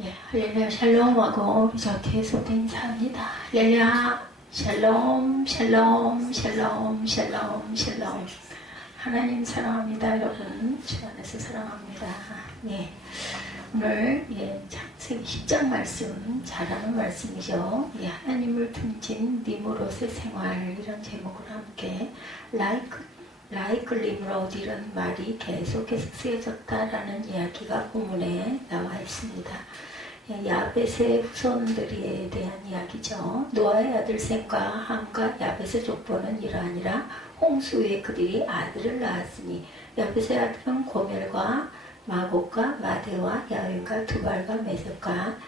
예, 할렐루야 샬롬하고 우리 저 뒤에서부터 인사합니다. 할렐루야 샬롬 샬롬 샬롬 샬롬 샬롬. 하나님 사랑합니다. 여러분 주 안에서 사랑합니다. 예, 오늘 창세기 10장 말씀 잘하는 말씀이죠. 예, 하나님을 등진 니므롯의 생활 이런 제목으로 함께 like 림로드 이런 말이 계속해서 쓰여졌다라는 이야기가 본문에 나와 있습니다. 야벳의 후손들에 대한 이야기죠. 노아의 아들 셈과 함과 야벳의 족보는 이러하니라. 홍수 후에 그들이 아들을 낳았으니 야벳의 아들은 고멜과 마곡과 마대와 야윈과 두발과 메섹과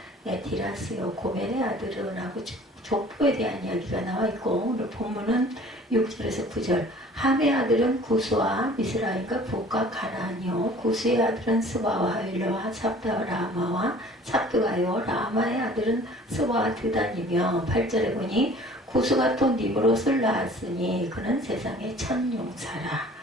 디라스요. 고멜의 아들은 하고 족보에 대한 이야기가 나와 있고, 오늘 본문은 6절에서 9절. 함의 아들은 구스와 미스라임과 북과 가나안이요. 구스의 아들은 스바와 하윌라와 삽다와 라마와 삽드가요. 라마의 아들은 스바와 드단이며, 8절에 보니 구스가 또 니므롯을 낳았으니 그는 세상의 천용사라.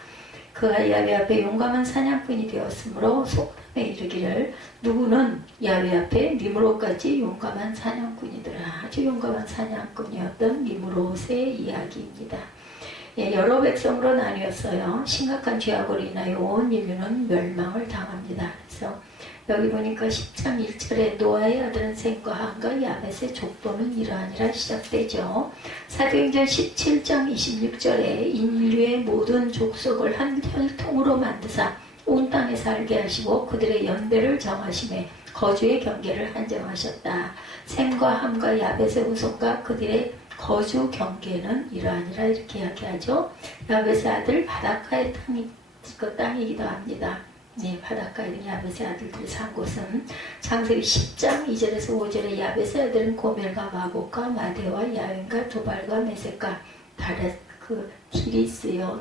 그가 야훼 앞에 용감한 사냥꾼이 되었으므로 속담에 이르기를 누구는 야훼 앞에 니므롯같이 용감한 사냥꾼이더라. 아주 용감한 사냥꾼이었던 니므롯의 이야기입니다. 여러 백성으로 나뉘었어요. 심각한 죄악으로 인하여 온 인류는 멸망을 당합니다. 그래서 여기 보니까 10장 1절에 노아의 아들은 셈과 함과 야벳의 족보는 이러하니라 시작되죠. 사도행전 17장 26절에 인류의 모든 족속을 한 혈통으로 만드사 온 땅에 살게 하시고 그들의 연대를 정하심에 거주의 경계를 한정하셨다. 셈과 함과 야벳의 후손과 그들의 거주 경계는 이러하니라 이렇게 이야기하죠. 야벳의 아들 바닷가의 땅이기도 합니다. 바닷가에 있는 야벳의 아들들이 산 곳은 창세기 10장 2절에서 5절에 야벳의 아들은 고멜과 마곡과 마대와 야윈과 두발과 메섹과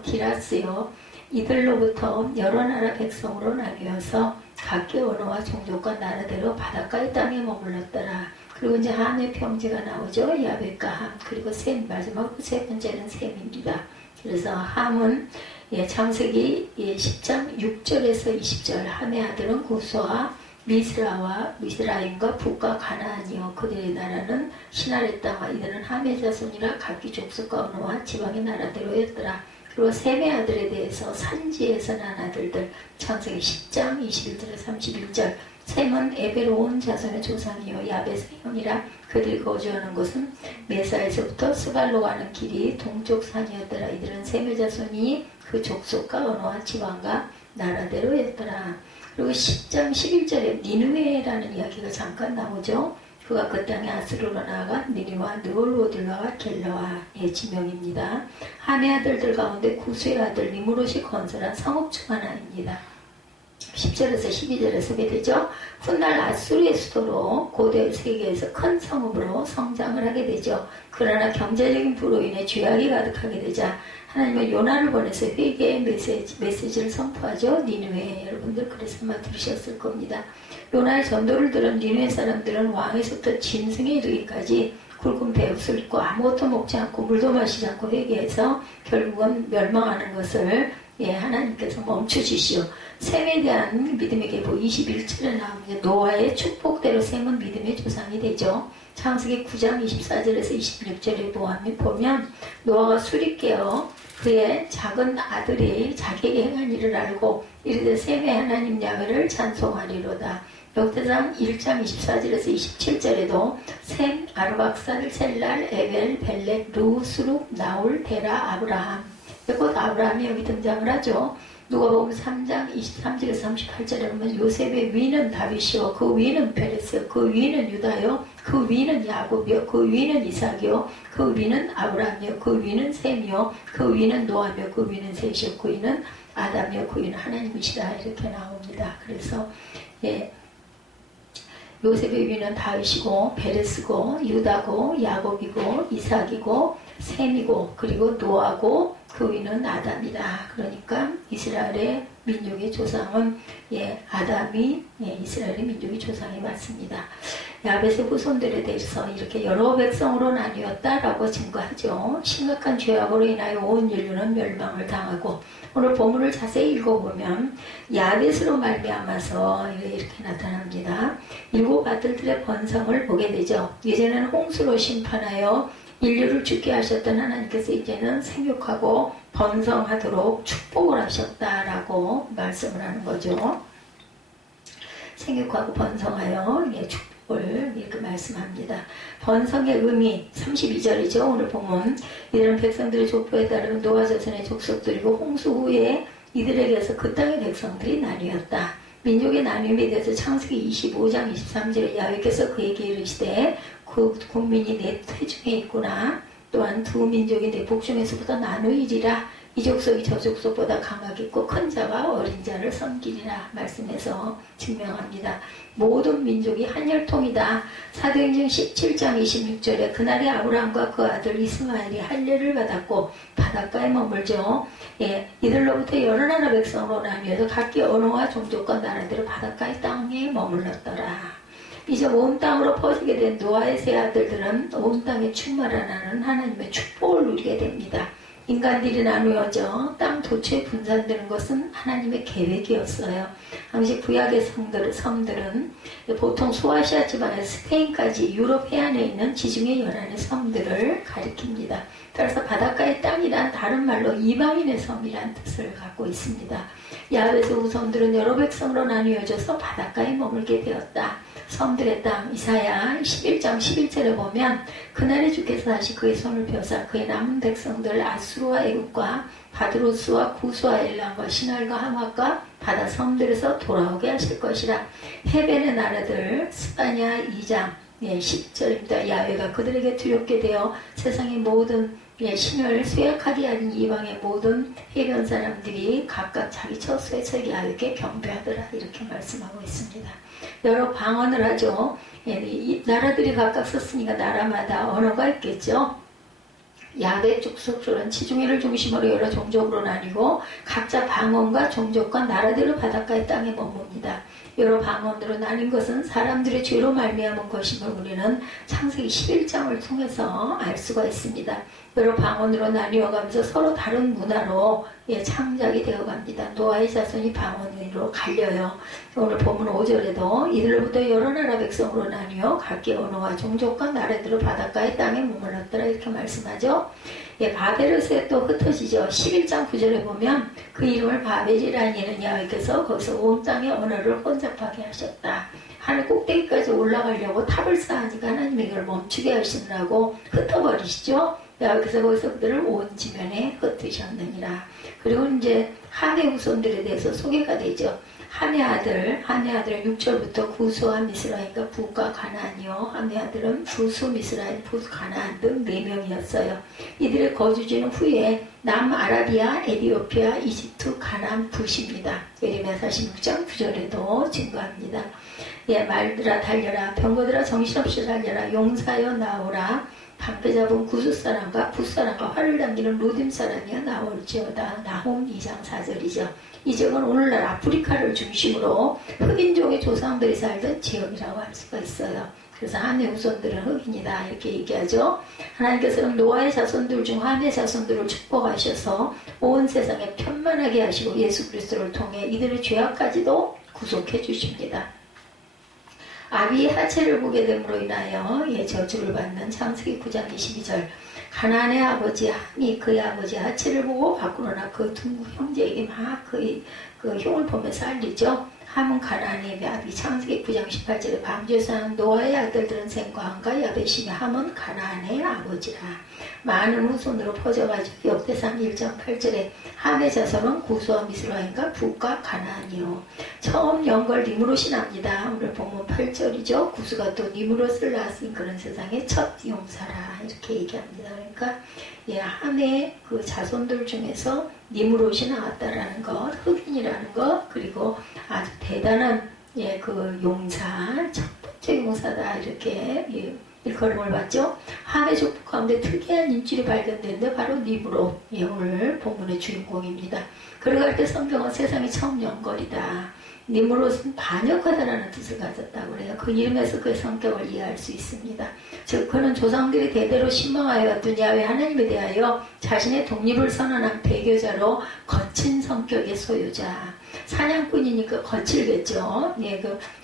디라스요. 이들로부터 여러 나라 백성으로 나뉘어서 각기 언어와 종족과 나라대로 바닷가의 땅에 머물렀더라. 그리고 이제 함의 평지가 나오죠. 야벳과 함, 그리고 셈, 마지막으로 세 번째는 셈입니다. 그래서 함은 창세기 10장 6절에서 20절. 함의 아들은 구스와 미스라임과 북과 가나안이요. 그들의 나라는 시나의 땅과 이들은 함의 자손이라 각기 족속과 언어와 지방의 나라대로였더라. 그리고 셈의 아들에 대해서 산지에서 난 아들들. 창세기 10장 21절에서 31절. 셈은 에베로온 자손의 조상이요 야벳의 형이라. 그들이 거주하는 곳은 메사에서부터 스발로 가는 길이 동쪽 산이었더라. 이들은 셈의 자손이 그 족속과 언어와 지방과 나라대로였더라. 그리고 10장 11절에 니느웨라는 이야기가 잠깐 나오죠. 그가 그 땅에 아스루로 나아가 니느와 느올로딜라와 겔라와의 지명입니다. 함의 아들들 가운데 구스의 아들 니므롯이 건설한 성읍 중 하나입니다. 10절에서 12절에 소개되죠. 훗날 아수르의 수도로 고대 세계에서 큰 성읍으로 성장을 하게 되죠. 그러나 경제적인 부로 인해 죄악이 가득하게 되자 하나님은 요나를 보내서 회개의 메시지를 선포하죠. 니느웨, 여러분들 그래서 아마 들으셨을 겁니다. 요나의 전도를 들은 니느웨 사람들은 왕에서부터 짐승에 이르기까지 굵은 베옷을 입고 아무것도 먹지 않고 물도 마시지 않고 회개해서 결국은 멸망하는 것을 하나님께서 멈춰주시오. 셈에 대한 믿음의 계보 21절에 나옵니다. 노아의 축복대로 셈은 믿음의 조상이 되죠. 창세기 9장 24절에서 26절에 보면 노아가 술이 깨어 그의 작은 아들이 자기에게 행한 일을 알고 이르되 셈의 하나님 야훼를 찬송하리로다. 역대상 1장 24절에서 27절에도 셈, 아르박살, 셀랄, 에벨, 벨렉, 루, 수룩, 나울, 데라, 아브라함. 곧 아브라함이 여기 등장을 하죠. 누가복음 3장 23절에서 38절에 보면 요셉의 위는 다윗이요, 그 위는 페레스요, 그 위는 유다요, 그 위는 야곱이요, 그 위는 이삭이요, 그 위는 아브라함이요, 그 위는 셈이요, 그 위는 노아며, 그 위는 셋이요, 그 위는 아담이요, 그 위는 하나님이시다 이렇게 나옵니다. 그래서 요셉의 위는 다윗이고 베레스고 유다고 야곱이고 이삭이고 셈이고 그리고 노아고 그 위는 아담이다. 그러니까 이스라엘의 민족의 조상은 아담이 이스라엘의 민족의 조상이 맞습니다. 야벳의 후손들에 대해서 이렇게 여러 백성으로 나뉘었다라고 증거하죠. 심각한 죄악으로 인하여 온 인류는 멸망을 당하고, 오늘 본문을 자세히 읽어보면 야벳으로 말미암아서 이렇게 나타납니다. 일곱 아들들의 번성을 보게 되죠. 이제는 홍수로 심판하여 인류를 죽게 하셨던 하나님께서 이제는 생육하고 번성하도록 축복을 하셨다라고 말씀을 하는 거죠. 생육하고 번성하여 축복을 이렇게 말씀합니다. 번성의 의미 32절이죠. 오늘 보면 이들은 백성들의 족보에 따르면 노아 자손의 족속들이고 홍수 후에 이들에게서 그 땅의 백성들이 나뉘었다. 민족의 나눔에 대해서 창세기 25장 23절에 야훼께서 그에게 이르시되 그 국민이 내 태중에 있구나. 또한 두 민족이 내 복중에서보다 나누이리라. 이 족속이 저 족속보다 강하겠고 큰 자가 어린 자를 섬기리라 말씀해서 증명합니다. 모든 민족이 한 혈통이다. 사도행전 17장 26절에 그날에 아브라함과 그 아들 이스마엘이 할례를 받았고 바닷가에 머물죠. 이들로부터 여러 나라 백성으로 나뉘어서 각기 언어와 종족과 나라대로 바닷가의 땅에 머물렀더라. 이제 온 땅으로 퍼지게 된 노아의 세 아들들은 온 땅에 충만하는 하나님의 축복을 누리게 됩니다. 인간들이 나누어져 땅 도처에 분산되는 것은 하나님의 계획이었어요. 당시 구약의 섬들은 보통 소아시아 지방에서 스페인까지 유럽 해안에 있는 지중해 연안의 섬들을 가리킵니다. 따라서 바닷가의 땅이란 다른 말로 이방인의 섬이란 뜻을 갖고 있습니다. 야벳의 후손들은 여러 백성으로 나뉘어져서 바닷가에 머물게 되었다. 섬들의 땅, 이사야 11장 11절에 보면 그날에 주께서 다시 그의 손을 펴사 그의 남은 백성들 아수르와 애굽과 바드로스와 구스와 엘람과 시날과 하맛과 바다 섬들에서 돌아오게 하실 것이라. 해변의 나라들 스파냐 2장 10절입니다. 야훼가 그들에게 두렵게 되어 세상의 모든 신을 쇠약하게 하는 이방의 모든 해변 사람들이 각각 자기 처소에서 야훼에게 경배하더라. 이렇게 말씀하고 있습니다. 여러 방언을 하죠. 이 나라들이 각각 썼으니까 나라마다 언어가 있겠죠. 야벳 족속들은 지중해를 중심으로 여러 종족으로 나뉘고 각자 방언과 종족과 나라대로 바닷가의 땅에 머뭅니다. 여러 방언으로 나뉜 것은 사람들의 죄로 말미암은 것임을 우리는 창세기 11장을 통해서 알 수가 있습니다. 여러 방언으로 나뉘어가면서 서로 다른 문화로 창작이 되어갑니다. 노아의 자손이 방언으로 갈려요. 오늘 본문 5절에도 이들로부터 여러 나라 백성으로 나뉘어 각기 언어와 종족과 나라대로 바닷가의 땅에 머물렀더라 이렇게 말씀하죠. 바벨에서 또 흩어지죠. 11장 9절에 보면 그 이름을 바벨이라는 이는 야훼께서 거기서 온 땅의 언어를 혼잡하게 하셨다. 하늘 꼭대기까지 올라가려고 탑을 쌓으니까 하나님이 이걸 멈추게 하시느라고 흩어버리시죠. 야훼께서 거기서 그들을 온 지면에 흩으셨느니라. 그리고 이제 함의 후손들에 대해서 소개가 되죠. 함의 아들은 6절부터 구스와 미스라임과 붓과 가나안이요. 함의 아들은 구스, 미스라임, 붓, 가나안 등 4명이었어요. 이들의 거주지는 후에 남아라비아, 에디오피아, 이집트, 가나안, 붓입니다. 예레미야 46장 9절에도 증거합니다. 말들아 달려라, 병거들아 정신없이 달려라, 용사여 나오라. 방패 잡은 구스 사람과 붓 사람과 활을 당기는 루딤 사람이야 나올지어다. 나홈 2장 4절이죠. 이 지역은 오늘날 아프리카를 중심으로 흑인족의 조상들이 살던 지역이라고 할 수가 있어요. 그래서 함의 후손들은 흑인이다 이렇게 얘기하죠. 하나님께서는 노아의 자손들 중 함의 자손들을 축복하셔서 온 세상에 편만하게 하시고 예수 그리스도를 통해 이들의 죄악까지도 구속해 주십니다. 아비의 하체를 보게 됨으로 인하여 저주를 받는 창세기 9장 22절. 가나안의 아버지 함이 그의 아버지 하체를 보고 바꾸로나 그 두 형제에게 막 그 흉을 보면서 알리죠. 함은 가나안의 아비. 창세기 9장 18절에 방주에서 노아의 아들들은 셈과 함과 야벳이며 함은 가나안의 아버지라. 많은 후손으로 퍼져가지고 역대상 1장 8절에 함의 자손은 구스와 미스라임과 붓과 가나안이요. 처음 연걸 니므롯이 납니다. 오늘 보면 8절이죠. 구스가 또 니므롯을 낳았으니 그런 세상의 첫 용사라 이렇게 얘기합니다. 그러니까 함의 그 자손들 중에서 니므롯이 나왔다라는 것, 흑인이라는 것, 그리고 아주 대단한 그 용사, 첫 번째 용사다 이렇게 일컬음을 받죠. 함의 족보 가운데 특이한 인줄이 발견되는데 바로 니므롯, 오늘 본문의 주인공입니다. 그러갈 때 성경은 세상이 처음 연걸이다. 니므롯은 반역하다라는 뜻을 가졌다고 그래요. 그 이름에서 그의 성격을 이해할 수 있습니다. 즉 그는 조상들이 대대로 신망하여 왔던 야훼 하나님에 대하여 자신의 독립을 선언한 배교자로 거친 성격의 소유자. 사냥꾼이니까 거칠겠죠. 예,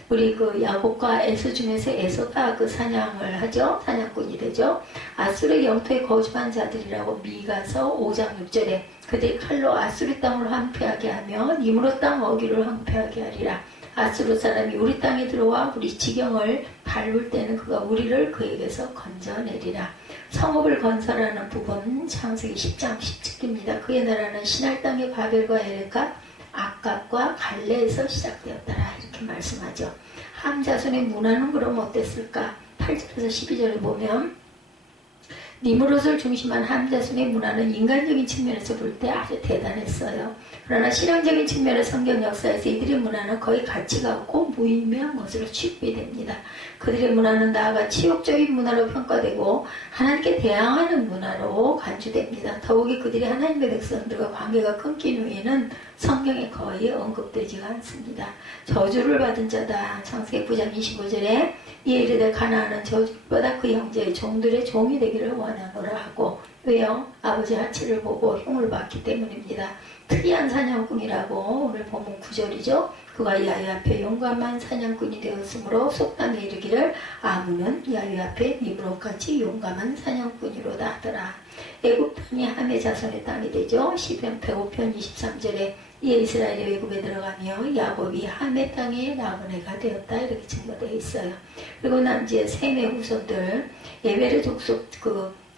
우리 야곱과 에서 중에서 에서가 사냥을 하죠. 사냥꾼이 되죠. 아수르의 영토에 거주한 자들이라고 미가서 5장 6절에 그들이 칼로 아수르 땅을 황폐하게 하며 니므롯 땅 어귀를 황폐하게 하리라. 아수르 사람이 우리 땅에 들어와 우리 지경을 밟을 때는 그가 우리를 그에게서 건져내리라. 성읍을 건설하는 부분 창세기 10장 10절입니다. 그의 나라는 신할 땅의 바벨과 에렉과 악갑과 갈레에서 시작되었더라. 이렇게 말씀하죠. 함 자손의 문화는 그럼 어땠을까? 8절에서 12절을 보면 니므롯을 중심한 함 자손의 문화는 인간적인 측면에서 볼 때 아주 대단했어요. 그러나 신앙적인 측면의 성경 역사에서 이들의 문화는 거의 가치가 없고 무의미한 것으로 취급됩니다. 그들의 문화는 나아가 치욕적인 문화로 평가되고 하나님께 대항하는 문화로 간주됩니다. 더욱이 그들이 하나님의 백성들과 관계가 끊긴 후에는 성경에 거의 언급되지가 않습니다. 저주를 받은 자다. 창세기 9장 25절에 이에 이르되 가나안은 저주를 받아 그 형제의 종들의 종이 되기를 원하노라 하고 왜요? 아버지 하체를 보고 흉을 받기 때문입니다. 특이한 사냥꾼이라고 오늘 본문 9절이죠. 그가 야훼 앞에 용감한 사냥꾼이 되었으므로 속담에 이르기를 아무는 야훼 앞에 니므롯같이 용감한 사냥꾼이로다 하더라. 애굽 땅이 함의 자손의 땅이 되죠. 시편 105편 23절에 이에 이스라엘이 외국에 들어가며 야곱이 함의 땅에 나그네가 되었다. 이렇게 증거되어 있어요. 그리고 남지의 셈의 후손들 에베르 족속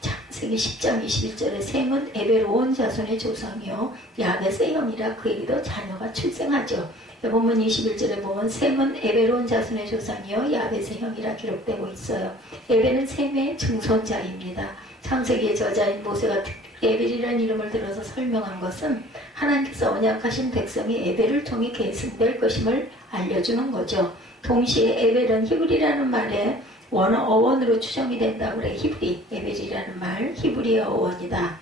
창세기 10장 21절에 셈은 에베르 온 자손의 조상이요 야벳의 형이라 그에게도 자녀가 출생하죠. 본문 21절에 보면 셈은 에베르 온 자손의 조상이요 야벳의 형이라 기록되고 있어요. 에베는 셈의 증손자입니다. 창세기의 저자인 모세가 에벨이라는 이름을 들어서 설명한 것은 하나님께서 언약하신 백성이 에벨을 통해 계승될 것임을 알려주는 거죠. 동시에 에벨은 히브리라는 말에 어원으로 추정이 된다고 그래. 히브리, 에벨이라는 말, 히브리의 어원이다.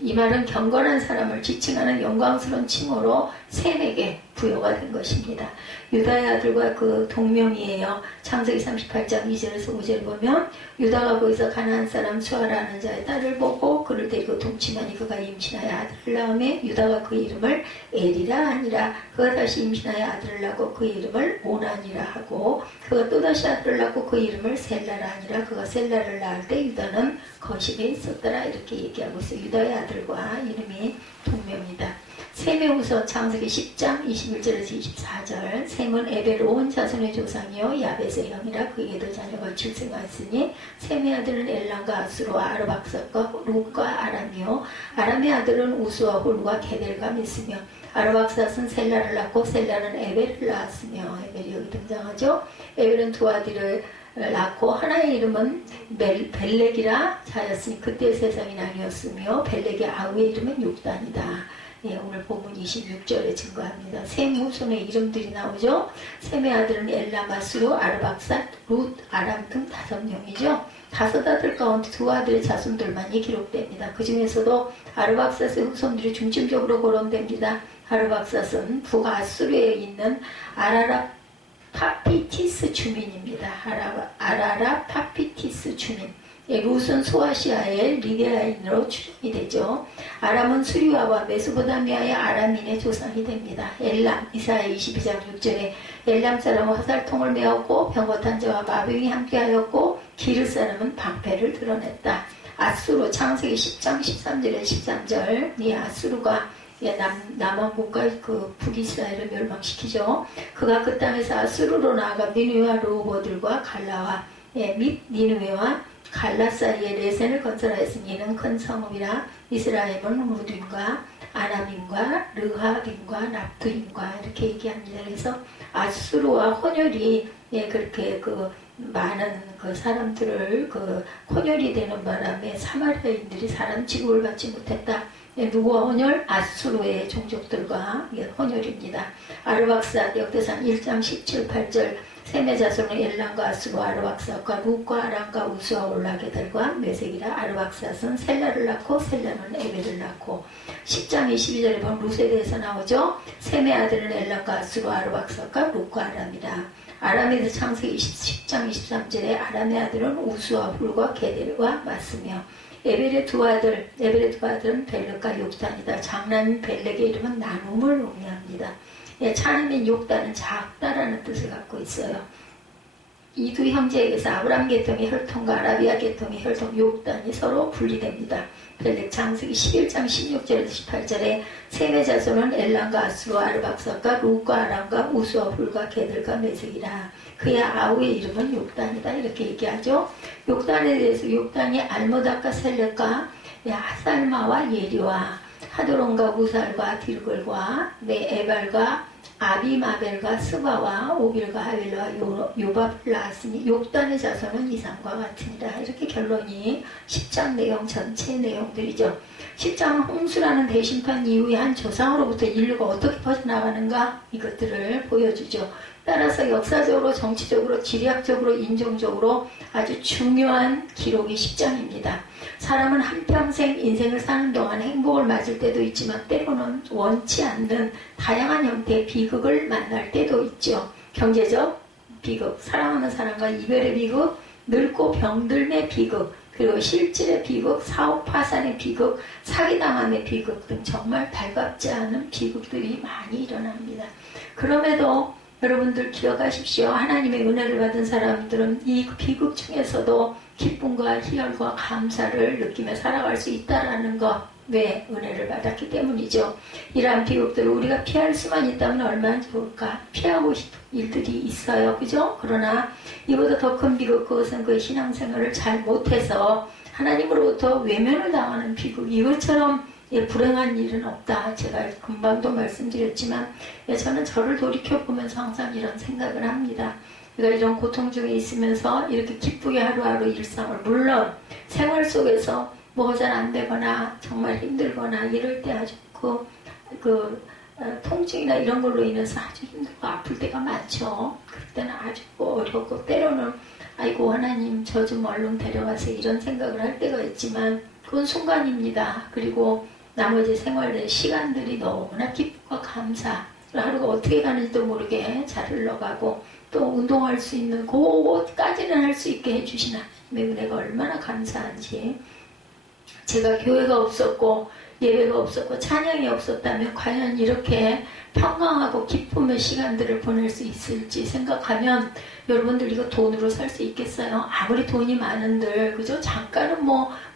이 말은 경건한 사람을 지칭하는 영광스러운 칭호로 셈에게 부여가 된 것입니다. 유다의 아들과 그 동명이에요. 창세기 38장 2절에서 5절 보면 유다가 거기서 가나안 사람 수아라는 자의 딸을 보고 그를 데리고 동침하니 그가 임신하여 아들을 낳음에 유다가 그 이름을 엘이라 하니라. 그가 다시 임신하여 아들을 낳고 그 이름을 오난이라 하고 그가 또다시 아들을 낳고 그 이름을 셀라라 하니라. 그가 셀라를 낳을 때 유다는 거식에 있었더라. 이렇게 얘기하고 있어요. 유다의 아들과 이름이 동명이다. 셈의 후손 창세기 10장 21절에서 24절 셈은 에벨 온 자손의 조상이요 야벳의 형이라 그에게도 자녀가 출생하였으니 셈의 아들은 엘람과 아수르와 아르박삭과 룻과 아람이요 아람의 아들은 우스와 홀과 게델과 미스며 아르박삭은 셀라를 낳고 셀라는 에벨을 낳았으며 에벨이 여기 등장하죠. 에벨은 두 아들을 낳고 하나의 이름은 벨렉이라 하였으니 그때 세상이 나뉘었으며 벨렉의 아우의 이름은 욕단이다. 예, 오늘 본문 26절에 증거합니다. 셈 후손의 이름들이 나오죠. 셈의 아들은 엘람, 아수르, 아르박삭, 룻, 아람 등 5명이죠. 5 아들 가운데 2 아들의 자손들만이 기록됩니다. 그 중에서도 아르박삭의 후손들이 중심적으로 거론됩니다. 아르박삭은 북아수르에 있는 아라라 파피티스 주민입니다. 아라라 파피티스 주민. 룻은 소아시아의 리디아인으로 추정이 되죠. 아람은 수리아와 메소포타미아의 아람인의 조상이 됩니다. 엘람, 이사야 22장 6절에 엘람 사람은 화살통을 메었고 병거탄 자와 마병이 함께하였고 기르 사람은 방패를 드러냈다. 아수르 창세기 10장 13절에 13절 이 아수르가 남왕국과 그 북이스라엘을 멸망시키죠. 그가 그 땅에서 아수르로 나아가 니느웨와 르호보들과 갈라와 및 니느웨와 갈라 사이에 레센을 건설하였으니 이는 큰 성읍이라 이스라엘은 루딘과 아람인과 르하딘과 납두인과 이렇게 얘기합니다. 그래서 아수르와 혼혈이 그렇게 많은 사람들을 혼혈이 되는 바람에 사마리아인들이 사람 취급을 받지 못했다. 누구와 혼혈? 아수르의 종족들과 혼혈입니다. 아르박삭 역대상 1장 17, 8절 셈의 자손은 엘람과 아수와 아르박사과 룻과 아람과 우수와 올라게들과 메색이라. 아르박사는 셀라를 낳고 셀라는 에벨을 낳고. 10장 22절에 보면 룻에 대해서 나오죠. 셈의 아들은 엘람과 아수와 아르박사과 룻과 아람이라. 아람에서 창세기 10장 23절에 아람의 아들은 우수와 훌과 게델과 맞으며. 에벨의 두 아들은 벨렉과 욕단이다. 장남인 벨렉의 이름은 나눔을 의미합니다. 예, 차남인 욕단은 작다라는 뜻을 갖고 있어요. 이 두 형제에게서 아브람 계통의 혈통과 아라비아 계통의 혈통 욕단이 서로 분리됩니다. 벨렉 창세기 11장 16절에서 18절에 셈의 자손은 엘람과 아수와 아르박사과 룻과 아람과 우수와 훌과 게들과 메색이라. 그의 아우의 이름은 욕단이다. 이렇게 얘기하죠. 욕단에 대해서 욕단이 알모닥과 셀렉과 하살마와 예리와 하도론과 우살과 딜글과 에발과 아비마벨과 스바와 오빌과 하벨과 요밥을 낳았으니 욕단의 자손은 이상과 같으니라. 이렇게 결론이 10장 내용 전체 내용들이죠. 10장은 홍수라는 대심판 이후에 한 조상으로부터 인류가 어떻게 퍼져나가는가 이것들을 보여주죠. 따라서 역사적으로 정치적으로 지리학적으로 인종적으로 아주 중요한 기록이 10장입니다. 사람은 한평생 인생을 사는 동안 행복을 맞을 때도 있지만 때로는 원치 않는 다양한 형태의 비극을 만날 때도 있죠. 경제적 비극, 사랑하는 사람과 이별의 비극, 늙고 병들의 비극, 그리고 실질의 비극, 사업 파산의 비극, 사기당함의 비극 등 정말 달갑지 않은 비극들이 많이 일어납니다. 그럼에도 여러분들 기억하십시오. 하나님의 은혜를 받은 사람들은 이 비극 중에서도 기쁨과 희열과 감사를 느끼며 살아갈 수 있다라는 것. 왜? 은혜를 받았기 때문이죠. 이러한 비극들을 우리가 피할 수만 있다면 얼마나 좋을까. 피하고 싶은 일들이 있어요. 그죠? 그러나 이보다 더 큰 비극, 그것은 그 신앙생활을 잘 못해서 하나님으로부터 외면을 당하는 비극. 이것처럼 불행한 일은 없다. 제가 금방도 말씀드렸지만 저는 저를 돌이켜보면서 항상 이런 생각을 합니다. 그러니까 이런 고통 중에 있으면서 이렇게 기쁘게 하루하루 일상을, 물론 생활 속에서 뭐가 잘 안 되거나 정말 힘들거나 이럴 때 아주 통증이나 이런 걸로 인해서 아주 힘들고 아플 때가 많죠. 그때는 아주 어렵고 때로는 아이고 하나님 저 좀 얼른 데려가세요 이런 생각을 할 때가 있지만 그건 순간입니다. 그리고 나머지 생활의 시간들이 너무나 기쁨과 감사, 하루가 어떻게 가는지도 모르게 잘 흘러가고 또 운동할 수 있는 그것까지는 할 수 있게 해주신 하나님의 은혜가 얼마나 감사한지. 제가 교회가 없었고 예배가 없었고 찬양이 없었다면 과연 이렇게 평강하고 기쁨의 시간들을 보낼 수 있을지 생각하면 여러분들 이거 돈으로 살 수 있겠어요? 아무리 돈이 많은들 그죠? 잠깐은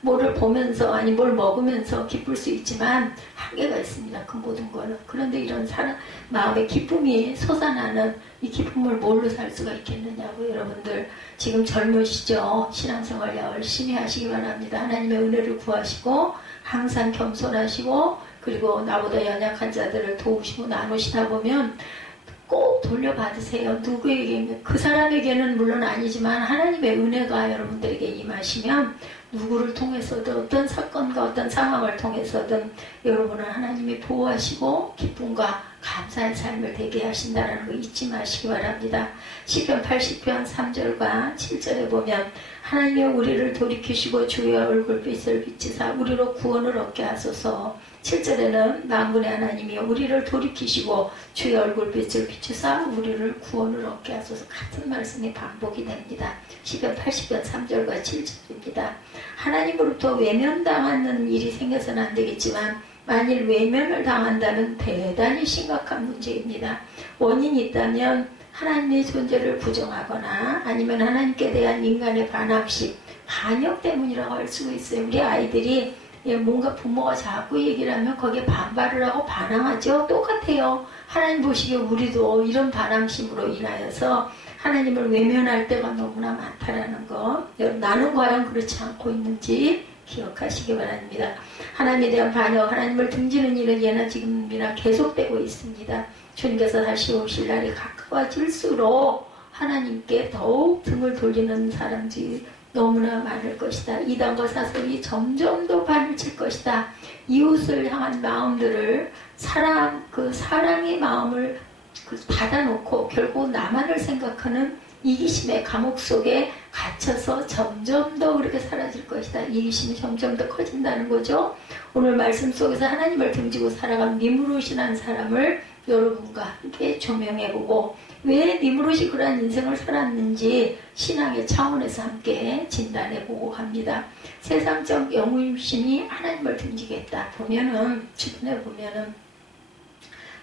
뭐를 보면서 아니 뭘 먹으면서 기쁠 수 있지만 한계가 있습니다. 그 모든 거는. 그런데 이런 사람 마음의 기쁨이 솟아나는 이 기쁨을 뭘로 살 수가 있겠느냐고. 여러분들 지금 젊으시죠? 신앙생활 열심히 하시기 바랍니다. 하나님의 은혜를 구하시고 항상 겸손하시고 그리고 나보다 연약한 자들을 도우시고 나누시다 보면 꼭 돌려받으세요. 누구에게, 그 사람에게는 물론 아니지만 하나님의 은혜가 여러분들에게 임하시면 누구를 통해서든 어떤 사건과 어떤 상황을 통해서든 여러분을 하나님이 보호하시고 기쁨과 감사의 삶을 되게 하신다는 거 잊지 마시기 바랍니다. 시편 80편 3절과 7절에 보면 하나님이 우리를 돌이키시고 주의 얼굴빛을 비치사 우리로 구원을 얻게 하소서. 7절에는 만군의 하나님이 우리를 돌이키시고 주의 얼굴빛을 비추사 우리를 구원을 얻게 하소서. 같은 말씀이 반복이 됩니다. 시편 80편 3절과 7절입니다. 하나님으로부터 외면당하는 일이 생겨서는 안 되겠지만 만일 외면을 당한다면 대단히 심각한 문제입니다. 원인이 있다면 하나님의 존재를 부정하거나 아니면 하나님께 대한 인간의 반합심, 반역 때문이라고 할 수가 있어요. 우리 아이들이 뭔가 부모가 자꾸 얘기를 하면 거기에 반발을 하고 반항하죠. 똑같아요. 하나님 보시기에 우리도 이런 반항심으로 인하여서 하나님을 외면할 때가 너무나 많다라는 거. 나는 과연 그렇지 않고 있는지 기억하시기 바랍니다. 하나님에 대한 반역, 하나님을 등지는 일은 예나 지금이나 계속되고 있습니다. 주님께서 다시 오실 날이 가까워질수록 하나님께 더욱 등을 돌리는 사람들이 너무나 많을 것이다. 이단과 사설이 점점 더 발을 칠 것이다. 이웃을 향한 마음들을 사랑의 마음을 받아놓고 결국 나만을 생각하는 이기심의 감옥 속에 갇혀서 점점 더 그렇게 사라질 것이다. 이기심이 점점 더 커진다는 거죠. 오늘 말씀 속에서 하나님을 등지고 살아간 니무롯이라는 사람을 여러분과 함께 조명해보고 왜 니무롯이 그러한 인생을 살았는지 신앙의 차원에서 함께 진단해보고 합니다. 세상적 영웅심이 하나님을 등지겠다. 보면은 주변에 보면은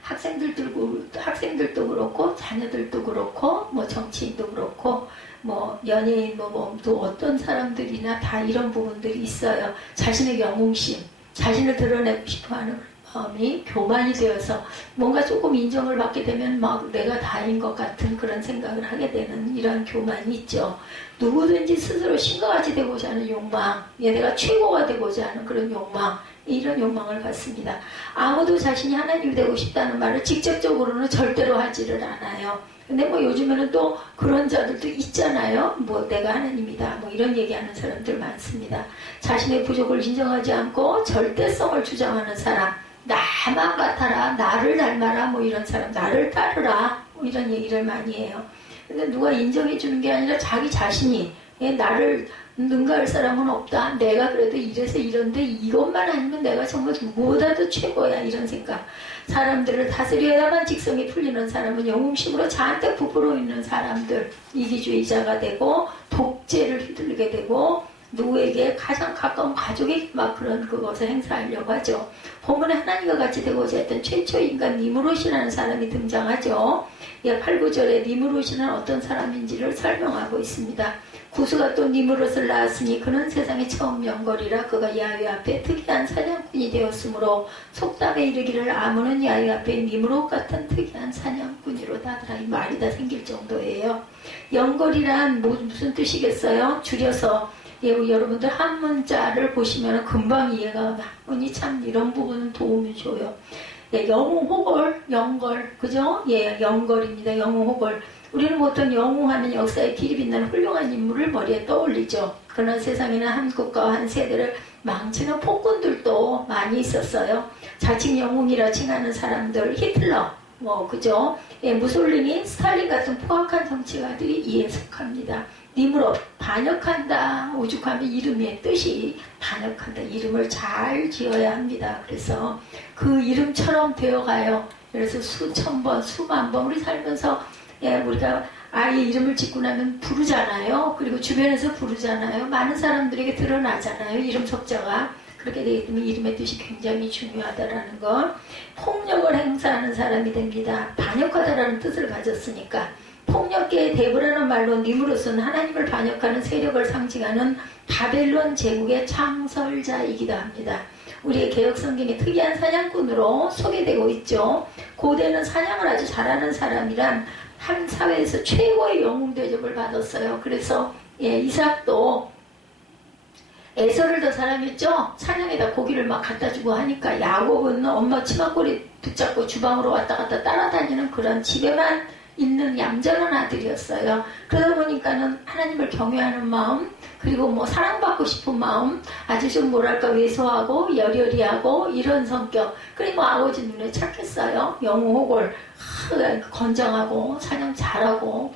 학생들도 그렇고 자녀들도 그렇고 뭐 정치인도 그렇고 뭐 연예인 또 어떤 사람들이나 다 이런 부분들이 있어요. 자신의 영웅심, 자신을 드러내고 싶어하는 마음이 교만이 되어서 뭔가 조금 인정을 받게 되면 막 내가 다인 것 같은 그런 생각을 하게 되는 이런 교만이 있죠. 누구든지 스스로 신과같이 되고자 하는 욕망, 내가 최고가 되고자 하는 그런 욕망, 이런 욕망을 갖습니다. 아무도 자신이 하나님이 되고 싶다는 말을 직접적으로는 절대로 하지를 않아요. 근데 뭐 요즘에는 또 그런 자들도 있잖아요. 뭐 내가 하나님이다 뭐 이런 얘기하는 사람들 많습니다. 자신의 부족을 인정하지 않고 절대성을 주장하는 사람, 나만 같아라, 나를 닮아라 뭐 이런 사람, 나를 따르라 뭐 이런 얘기를 많이 해요. 근데 누가 인정해 주는 게 아니라 자기 자신이 나를 능가할 사람은 없다. 내가 그래도 이래서 이런데 이것만 아니면 내가 정말 무엇보다도 최고야. 이런 생각. 사람들을 다스려야만 직성이 풀리는 사람은 영웅심으로 잔뜩 부풀어 있는 사람들, 이기주의자가 되고 독재를 휘둘리게 되고 누구에게 가장 가까운 가족에게 막 그런 그것을 행사하려고 하죠. 본문에 하나님과 같이 되고자 했던 최초 인간 니무롯이라는 사람이 등장하죠. 8, 9절에 니무롯이는 어떤 사람인지를 설명하고 있습니다. 구스가 또 니무롯을 낳았으니 그는 세상에 처음 영걸이라 그가 야훼 앞에 특이한 사냥꾼이 되었으므로 속담에 이르기를 아무는 야훼 앞에 니무롯 같은 특이한 사냥꾼이로다. 이 말이 다 생길 정도예요. 영걸이란 무슨 뜻이겠어요? 줄여서 여러분들 한문자를 보시면 금방 이해가 한문이 참 이런 부분은 도움이 줘요. 영웅호걸, 영걸, 그죠? 영걸입니다. 영웅호걸. 우리는 보통 영웅하면 역사에 길이 빛나는 훌륭한 인물을 머리에 떠올리죠. 그러나 세상에는 한 국가와 한 세대를 망치는 폭군들도 많이 있었어요. 자칭 영웅이라 칭하는 사람들, 히틀러, 그죠? 무솔리니, 스탈린 같은 포악한 정치가들이 이에 속합니다. 니무롯, 반역한다. 오죽하면 이름의 뜻이 반역한다. 이름을 잘 지어야 합니다. 그래서 그 이름처럼 되어가요. 그래서 수천 번, 수만 번 우리 살면서 우리가 아이의 이름을 짓고 나면 부르잖아요. 그리고 주변에서 부르잖아요. 많은 사람들에게 드러나잖아요. 이름 석자가. 그렇게 되기 때문에 이름의 뜻이 굉장히 중요하다라는 걸. 폭력을 행사하는 사람이 됩니다. 반역하다라는 뜻을 가졌으니까. 폭력계의 대부라는 말로 니무롯은 하나님을 반역하는 세력을 상징하는 바벨론 제국의 창설자이기도 합니다. 우리의 개혁성경에 특이한 사냥꾼으로 소개되고 있죠. 고대는 사냥을 아주 잘하는 사람이란 한 사회에서 최고의 영웅 대접을 받았어요. 그래서 이삭도 에서를 더 사랑했죠. 사냥에다 고기를 막 갖다 주고 하니까 야곱은 엄마 치마꼬리 붙잡고 주방으로 왔다 갔다 따라다니는 그런 집에만 있는 얌전한 아들이었어요. 그러다 보니까는 하나님을 경외하는 마음, 그리고 사랑받고 싶은 마음, 아주 좀 뭐랄까 왜소하고 여리여리하고 이런 성격. 그리고 아버지 눈에 착했어요. 영웅호골, 건장하고 사냥 잘하고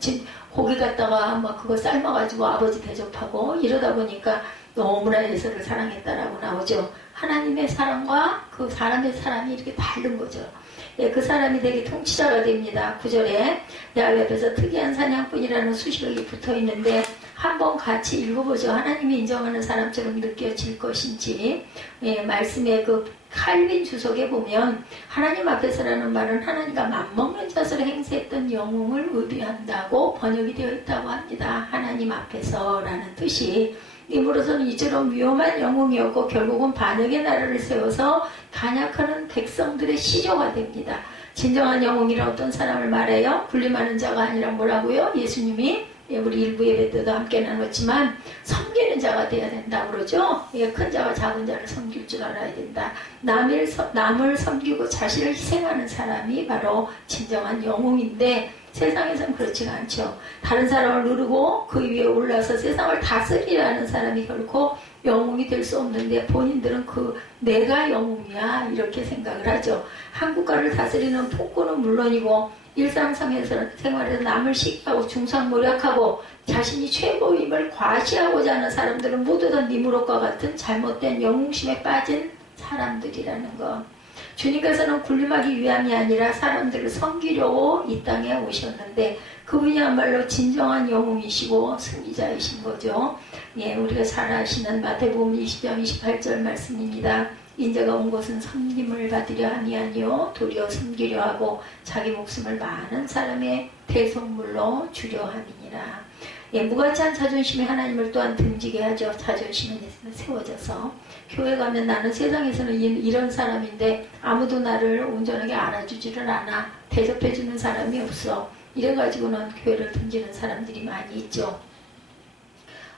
고기 갖다가 그거 삶아가지고 아버지 대접하고 이러다 보니까 너무나 에서를 사랑했다라고 나오죠. 하나님의 사랑과 그 사람의 사랑이 이렇게 다른 거죠. 그 사람이 되게 통치자가 됩니다. 9절에 야훼 앞에서 특이한 사냥꾼이라는 수식이 붙어있는데 한번 같이 읽어보죠. 하나님이 인정하는 사람처럼 느껴질 것인지. 말씀의 그 칼빈 주석에 보면 하나님 앞에서라는 말은 하나님과 맞먹는 자세를 행세했던 영웅을 의미한다고 번역이 되어 있다고 합니다. 하나님 앞에서라는 뜻이. 니무롯은 이처럼 위험한 영웅이었고 결국은 반역의 나라를 세워서 반역하는 백성들의 시조가 됩니다. 진정한 영웅이란 어떤 사람을 말해요? 군림하는 자가 아니라 뭐라고요? 예수님이 우리 일부 예배 때도 함께 나눴지만 섬기는 자가 돼야 된다 그러죠. 큰 자가 작은 자를 섬길 줄 알아야 된다. 남을 섬기고 자신을 희생하는 사람이 바로 진정한 영웅인데 세상에선 그렇지가 않죠. 다른 사람을 누르고 그 위에 올라서 세상을 다스리라는 사람이 결코 영웅이 될 수 없는데 본인들은 내가 영웅이야 이렇게 생각을 하죠. 한 국가를 다스리는 폭군은 물론이고 일상생활에서 남을 시기하고 중상모략하고 자신이 최고임을 과시하고자 하는 사람들은 모두 다 니무롯과 같은 잘못된 영웅심에 빠진 사람들이라는 것. 주님께서는 군림하기 위함이 아니라 사람들을 섬기려고 이 땅에 오셨는데 그분이야말로 진정한 영웅이시고 승리자이신 거죠. 예, 우리가 잘 아시는 마태복음 20장 28절 말씀입니다. 인자가 온 것은 섬김을 받으려 함이 아니요 도리어 섬기려 하고 자기 목숨을 많은 사람의 대속물로 주려 함이니라. 예, 무가치한 자존심이 하나님을 또한 등지게 하죠. 자존심에 세워져서 교회 가면 나는 세상에서는 이런 사람인데 아무도 나를 온전하게 알아주지를 않아. 대접해주는 사람이 없어. 이래가지고는 교회를 등지는 사람들이 많이 있죠.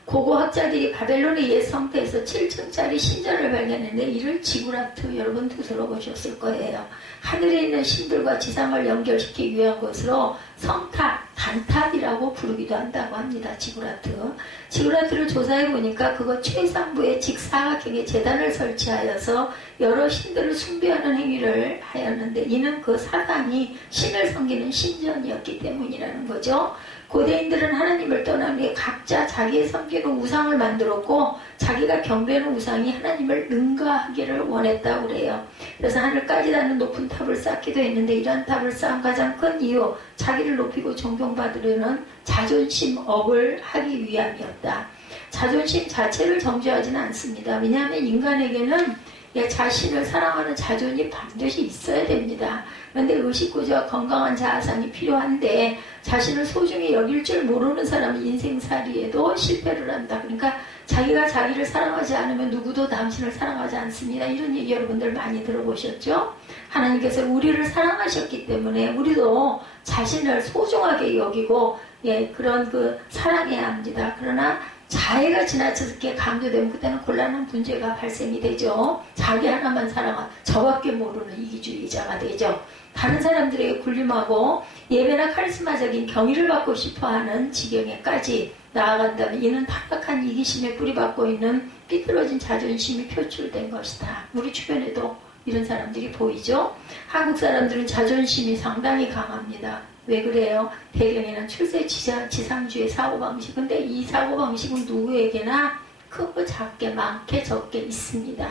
고고학자들이 바벨론의 옛 성패에서 7층짜리 신전을 발견했는데 이를 지구라트, 여러분도 들어보셨을 거예요. 하늘에 있는 신들과 지상을 연결시키기 위한 것으로 성탑, 단탑이라고 부르기도 한다고 합니다. 지구라트. 지구라트를 조사해 보니까 그거 최상부에 직사각형의 제단을 설치하여서 여러 신들을 숭배하는 행위를 하였는데 이는 그 사당이 신을 섬기는 신전이었기 때문이라는 거죠. 고대인들은 하나님을 떠난 후에 각자 자기의 섬기는 우상을 만들었고 자기가 경배하는 우상이 하나님을 능가하기를 원했다고 그래요. 그래서 하늘까지 닿는 높은 탑을 쌓기도 했는데 이러한 탑을 쌓은 가장 큰 이유, 자기를 높이고 존경받으려는 자존심 업을 하기 위함이었다. 자존심 자체를 정죄하지는 않습니다. 왜냐하면 인간에게는 자신을 사랑하는 자존이 반드시 있어야 됩니다. 그런데 의식구조와 건강한 자아상이 필요한데 자신을 소중히 여길 줄 모르는 사람은 인생살이에도 실패를 한다. 그러니까 자기가 자기를 사랑하지 않으면 누구도 당신을 사랑하지 않습니다. 이런 얘기 여러분들 많이 들어보셨죠? 하나님께서 우리를 사랑하셨기 때문에 우리도 자신을 소중하게 여기고 그런 사랑해야 합니다. 그러나 자해가 지나치게 강조되면 그때는 곤란한 문제가 발생이 되죠. 자기 하나만 사랑한 저밖에 모르는 이기주의자가 되죠. 다른 사람들에게 군림하고 예배나 카리스마적인 경의를 받고 싶어하는 지경에까지 나아간다면 이는 타락한 이기심에 뿌리박고 있는 삐뚤어진 자존심이 표출된 것이다. 우리 주변에도 이런 사람들이 보이죠. 한국 사람들은 자존심이 상당히 강합니다. 왜 그래요? 배경에는 출세 지상주의 사고방식. 근데 이 사고방식은 누구에게나 크고 작게 많게 적게 있습니다.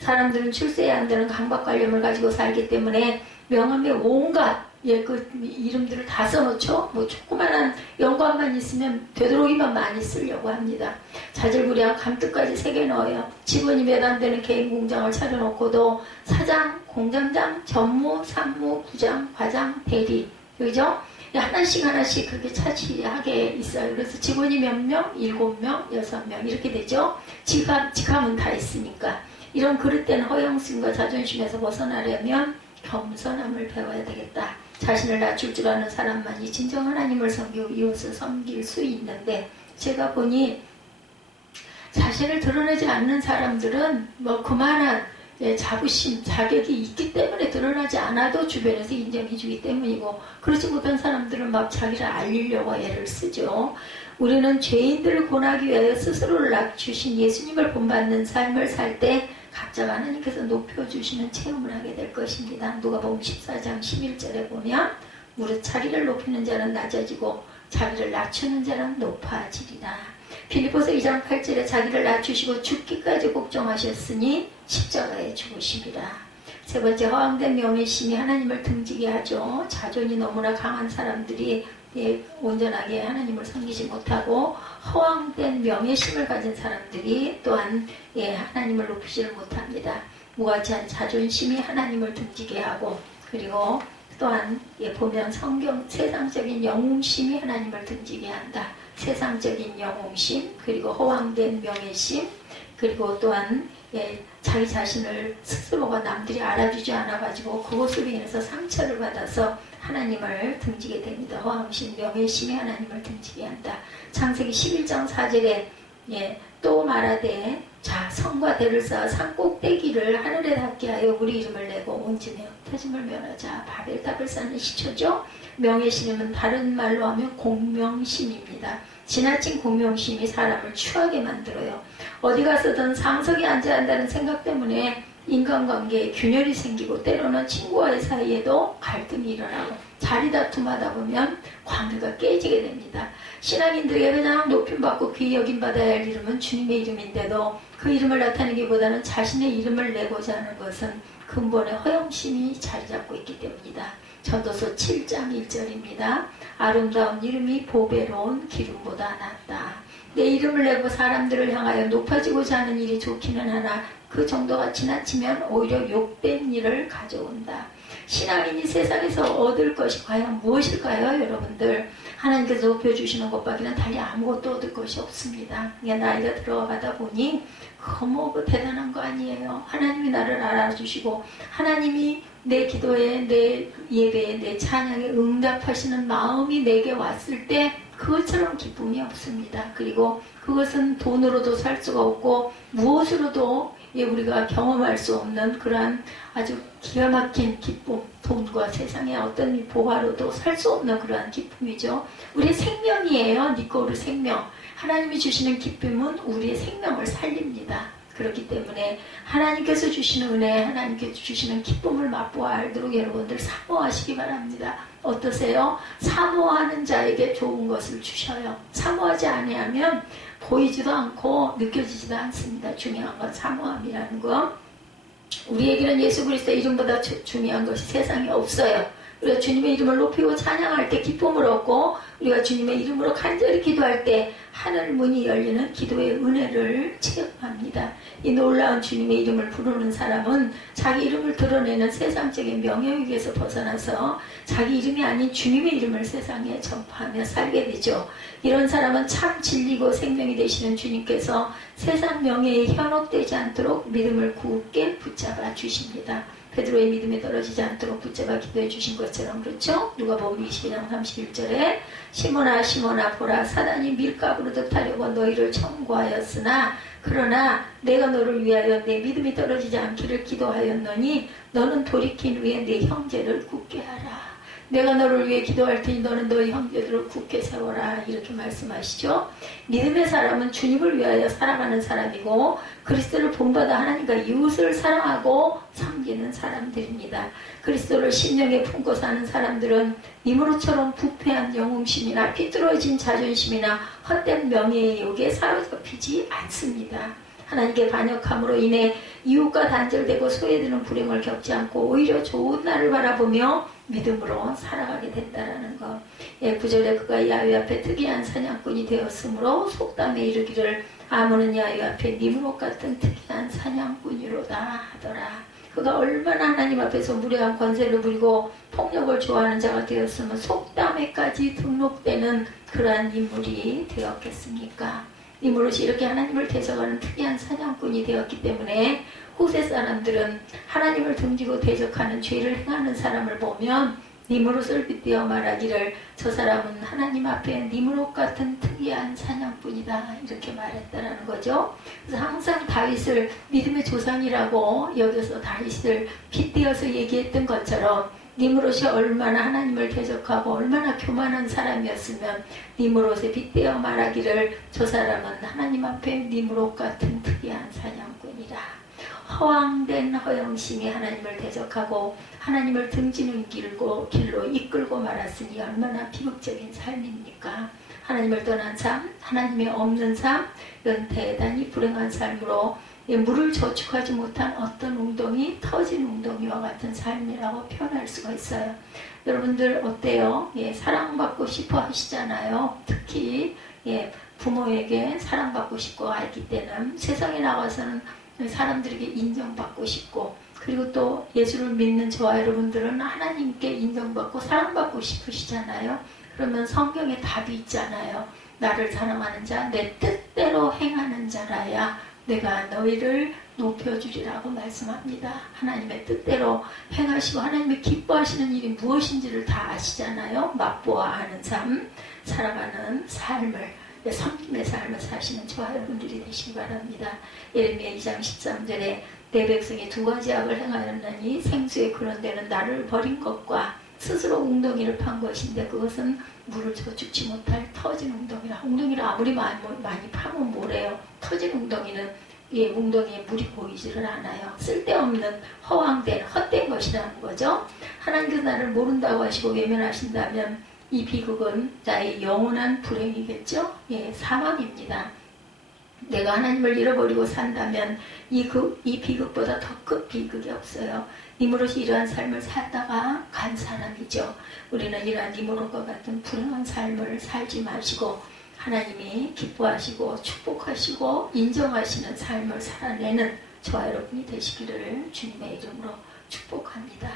사람들은 출세에 안 되는 강박관념을 가지고 살기 때문에 명함에 온갖 그 이름들을 다 써놓죠. 뭐 조그만한 연관만 있으면 되도록이면 많이 쓰려고 합니다. 자질구레한 감뜻까지 새겨 넣어요. 직원이 몇 안 되는 개인 공장을 차려놓고도 사장, 공장장, 전무, 산무, 부장, 과장, 대리 그죠? 하나씩 그렇게 차지하게 있어요. 그래서 직원이 몇 명? 7명, 6명 이렇게 되죠. 직함은 다 있으니까. 이런 그릇된 허영심과 자존심에서 벗어나려면 겸손함을 배워야 되겠다. 자신을 낮출 줄 아는 사람만이 진정 하나님을 섬기고 이웃을 섬길 수 있는데 제가 보니 자신을 드러내지 않는 사람들은 뭐 그만한 자부심, 자격이 있기 때문에 드러나지 않아도 주변에서 인정해주기 때문이고 그렇지 못한 사람들은 막 자기를 알리려고 애를 쓰죠. 우리는 죄인들을 권하기 위하여 스스로를 낮추신 예수님을 본받는 삶을 살 때 각자가 하나님께서 높여주시는 체험을 하게 될 것입니다. 누가복음 14장 11절에 보면 무릇 자기를 높이는 자는 낮아지고 자기를 낮추는 자는 높아지리라. 빌립보서 2장 8절에 자기를 낮추시고 죽기까지 복종하셨으니 십자가에 죽으심이라. 세 번째, 허황된 명예심이 하나님을 등지게 하죠. 자존이 너무나 강한 사람들이 온전하게 하나님을 섬기지 못하고 허황된 명예심을 가진 사람들이 또한 하나님을 높이지를 못합니다. 무가치한 자존심이 하나님을 등지게 하고 그리고 또한 보면 성경 세상적인 영웅심이 하나님을 등지게 한다. 세상적인 영웅심 그리고 허황된 명예심 그리고 또한 자기 자신을 스스로가 남들이 알아주지 않아가지고 그것으로 인해서 상처를 받아서 하나님을 등지게 됩니다. 허황심, 명예심이 하나님을 등지게 한다. 창세기 11장 4절에 또 말하되 자 성과 대를 쌓아 산 꼭대기를 하늘에 닿게 하여 우리 이름을 내고 온 집에 흩어짐을 면하자. 바벨탑을 쌓는 시초죠. 명예심은 다른 말로 하면 공명심입니다. 지나친 공명심이 사람을 추하게 만들어요. 어디 가서든 상석에 앉아야 한다는 생각 때문에 인간관계에 균열이 생기고 때로는 친구와의 사이에도 갈등이 일어나고 자리 다툼하다 보면 관계가 깨지게 됩니다. 신앙인들에게 그냥 높임받고 귀히 여김받아야 할 이름은 주님의 이름인데도 그 이름을 나타내기보다는 자신의 이름을 내고자 하는 것은 근본의 허영심이 자리 잡고 있기 때문이다. 전도서 7장 1절입니다. 아름다운 이름이 보배로운 기름보다 낫다. 내 이름을 내고 사람들을 향하여 높아지고자 하는 일이 좋기는 하나 그 정도가 지나치면 오히려 욕된 일을 가져온다. 신앙인이 세상에서 얻을 것이 과연 무엇일까요? 여러분들, 하나님께서 높여주시는 것밖에는 달리 아무것도 얻을 것이 없습니다. 나이가 들어가다 보니 그거 뭐 대단한 거 아니에요. 하나님이 나를 알아주시고 하나님이 내 기도에, 내 예배에, 내 찬양에 응답하시는 마음이 내게 왔을 때 그것처럼 기쁨이 없습니다. 그리고 그것은 돈으로도 살 수가 없고 무엇으로도 우리가 경험할 수 없는 그러한 아주 기가 막힌 기쁨, 돈과 세상의 어떤 보화로도 살 수 없는 그러한 기쁨이죠. 우리의 생명이에요. 니꼬르 생명. 하나님이 주시는 기쁨은 우리의 생명을 살립니다. 그렇기 때문에 하나님께서 주시는 은혜, 하나님께서 주시는 기쁨을 맛보아 알도록 여러분들 사모하시기 바랍니다. 어떠세요? 사모하는 자에게 좋은 것을 주셔요. 사모하지 아니하면 보이지도 않고 느껴지지도 않습니다. 중요한 건 사모함이라는 거. 우리에게는 예수 그리스도의 이름보다 중요한 것이 세상에 없어요. 우리가 주님의 이름을 높이고 찬양할 때 기쁨을 얻고 우리가 주님의 이름으로 간절히 기도할 때 하늘 문이 열리는 기도의 은혜를 체험합니다. 이 놀라운 주님의 이름을 부르는 사람은 자기 이름을 드러내는 세상적인 명예욕에서 벗어나서 자기 이름이 아닌 주님의 이름을 세상에 전파하며 살게 되죠. 이런 사람은 참 진리고 생명이 되시는 주님께서 세상 명예에 현혹되지 않도록 믿음을 굳게 붙잡아 주십니다. 베드로의 믿음에 떨어지지 않도록 붙잡아 기도해 주신 것처럼, 그렇죠? 누가복음 22장 31절에 시몬아 시몬아 보라 사단이 밀가부로 득하려고 너희를 청구하였으나 그러나 내가 너를 위하여 내 믿음이 떨어지지 않기를 기도하였노니 너는 돌이킨 후에 내 형제를 굳게 하라. 내가 너를 위해 기도할 테니 너는 너희 형제들을 굳게 세워라. 이렇게 말씀하시죠. 믿음의 사람은 주님을 위하여 살아가는 사람이고 그리스도를 본받아 하나님과 이웃을 사랑하고 섬기는 사람들입니다. 그리스도를 심령에 품고 사는 사람들은 니무롯처럼 부패한 영웅심이나 삐뚤어진 자존심이나 헛된 명예의 욕에 사로잡히지 않습니다. 하나님께 반역함으로 인해 이웃과 단절되고 소외되는 불행을 겪지 않고 오히려 좋은 날을 바라보며 믿음으로 살아가게 된다는 것. 9절에 그가 야훼 앞에 특이한 사냥꾼이 되었으므로 속담에 이르기를 아몬은 야훼 앞에 니무롯 같은 특이한 사냥꾼이로다 하더라. 그가 얼마나 하나님 앞에서 무례한 권세를 부리고 폭력을 좋아하는 자가 되었으면 속담에까지 등록되는 그러한 인물이 되었겠습니까? 니무롯이 이렇게 하나님을 대적하는 특이한 사냥꾼이 되었기 때문에 후세 사람들은 하나님을 등지고 대적하는 죄를 행하는 사람을 보면 니무롯을 빗대어 말하기를 저 사람은 하나님 앞에 니무롯 같은 특이한 사냥꾼이다 이렇게 말했다는 거죠. 그래서 항상 다윗을 믿음의 조상이라고 여겨서 다윗을 빗대어서 얘기했던 것처럼 니무롯이 얼마나 하나님을 대적하고 얼마나 교만한 사람이었으면 니무롯에 빗대어 말하기를 저 사람은 하나님 앞에 니무롯 같은 특이한 사냥꾼이라. 허황된 허영심이 하나님을 대적하고 하나님을 등지는 길로 이끌고 말았으니 얼마나 비극적인 삶입니까? 하나님을 떠난 삶, 하나님이 없는 삶, 이건 대단히 불행한 삶으로 물을 저축하지 못한 어떤 웅덩이, 터진 웅덩이와 같은 삶이라고 표현할 수가 있어요. 여러분들 어때요? 사랑받고 싶어 하시잖아요. 특히 부모에게 사랑받고 싶고 아기 때는 세상에 나가서는 사람들에게 인정받고 싶고, 그리고 또 예수를 믿는 저와 여러분들은 하나님께 인정받고 사랑받고 싶으시잖아요. 그러면 성경에 답이 있잖아요. 나를 사랑하는 자, 내 뜻대로 행하는 자라야 내가 너희를 높여주리라고 말씀합니다. 하나님의 뜻대로 행하시고 하나님의 기뻐하시는 일이 무엇인지를 다 아시잖아요. 맛보아하는 삶, 살아가는 삶을, 섬김의 삶을 사시는 저와 여러분들이 되시기 바랍니다. 예레미야 2장 13절에 내 백성이 두 가지 악을 행하였나니 생수에 그런 데는 나를 버린 것과 스스로 웅덩이를 판 것인데 그것은 물을 저축지 못할 터진 웅덩이라. 웅덩이를 아무리 많이 파면 뭐래요? 터진 웅덩이는 이 웅덩이에 물이 보이지를 않아요. 쓸데없는 허황된 헛된 것이라는 거죠. 하나님께서 나를 모른다고 하시고 외면하신다면 이 비극은 나의 영원한 불행이겠죠. 예, 사망입니다. 내가 하나님을 잃어버리고 산다면 이 비극보다 더 큰 비극이 없어요. 니무롯이 이러한 삶을 살다가 간 사람이죠. 우리는 이러한 니무롯과 같은 불행한 삶을 살지 마시고 하나님이 기뻐하시고 축복하시고 인정하시는 삶을 살아내는 저와 여러분이 되시기를 주님의 이름으로 축복합니다.